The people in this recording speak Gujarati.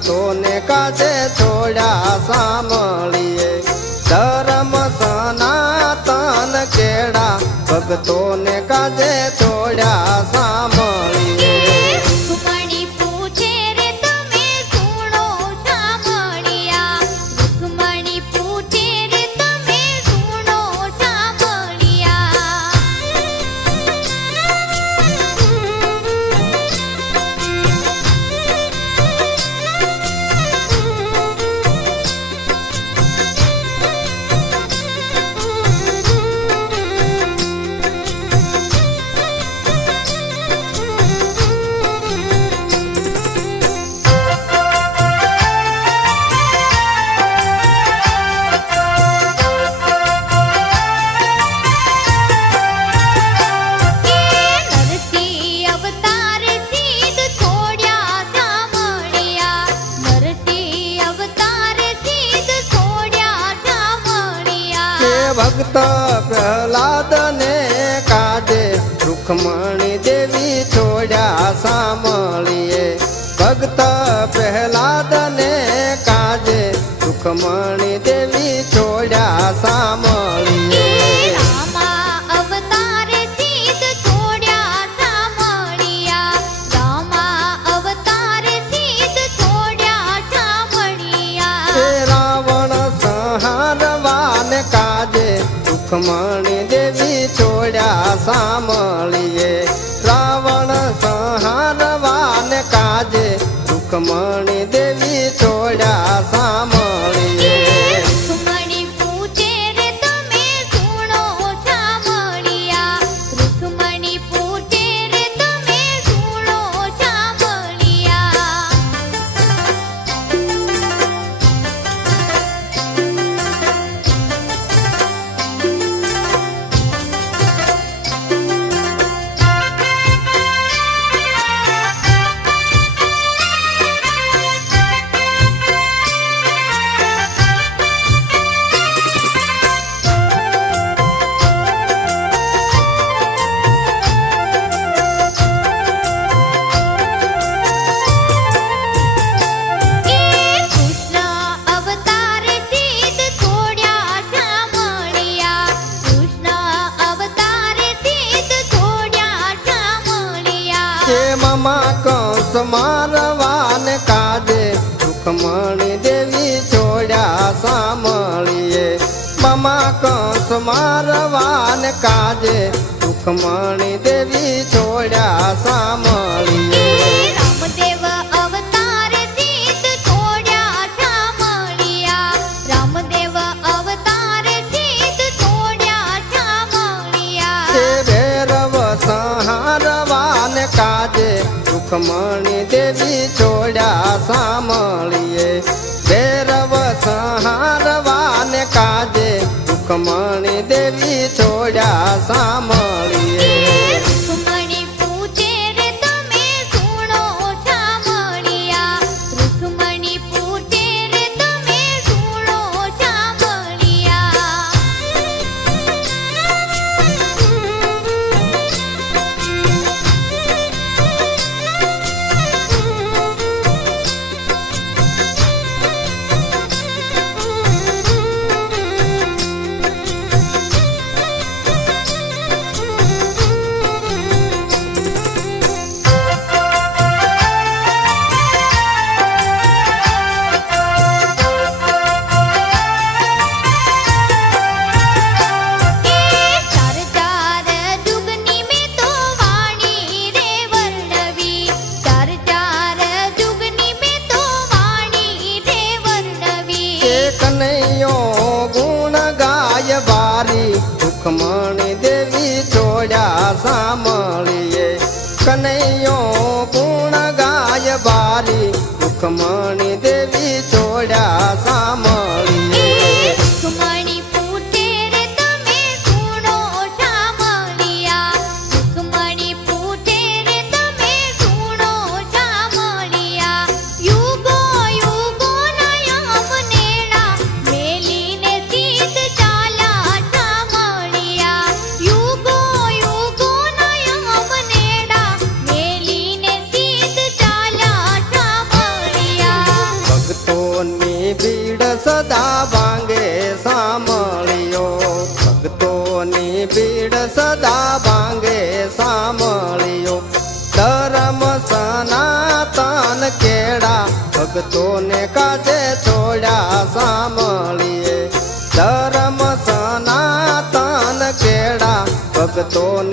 ભક્તોને કાજે છોડ્યા સાંભળીએ ધર્મ સનાતન કેળા ભક્તોને કાજે છોડ્યા સાંભળીએ રૂકમણી પૂછે રે તમે સુણો સાંભળિયા રૂકમણી પૂછે રે તમે સુણો ભક્ત પ્રહલાદ ને કાજે રૂકમણી દેવી છોડ્યા સાંભળીએ ભક્ત પ્રહલાદ ને કાજે રૂકમણી દેવી છોડ્યા સાંભળીએ રૂકમણી દેવી છોડ્યા સાંભળીએ રાવણ સંહારવાન કાજે રૂકમણી દેવી છોડ્યા સાંભળીએ રૂકમણી પૂછે રે તમે સુણો સાંભળિયા રૂકમણી પૂછે રે તમે સુણો મમા કંસ મારવાન કાજે રૂકમણી દેવી છોડ્યા સાંભળીએ મમા કંસ મારવાન કાજે રૂકમણી દેવી છોડ્યા સાંભળીએ રામદેવ અવતાર સીત છોડ્યા સાંભળિયા રામદેવ અવતાર સીત છોડ્યા સાંભળિયા ભૈરવ સંહારવાન કાજે રૂકમણી દેવી છોડ્યા સાંભળીએ ભૈરવ સંહારવાન કાજે રૂકમણી દેવી છોડ્યા સાંભળીએ રૂકમણી પૂછે રે તમે સુણો સાંભળિયા રૂકમણી પૂછે રે તમે સુણો કનૈયો ગુણ ગાય બારી રૂકમણી દેવી છોડ્યા સાંભળીએ કનૈયો ગુણ ગાય બારી રૂકમણી દેવી છોડ્યા સાંભળીએ રૂકમણી પૂછે રે તમે સુણો સાંભળિયા રૂકમણી પૂછે રે તમે સુણો સાંભળિયા યુગો યુગો નયમ નેડા મેલીને સીત ચાલ્યા સાંભળિયા યુગો યુગો નયમ નેડા મેલીને સીત ચાલ્યા સાંભળિયા ભક્તોને કાજે છોડ્યા સાંભળીએ ધર્મ સનાતન કેળા ભક્તોને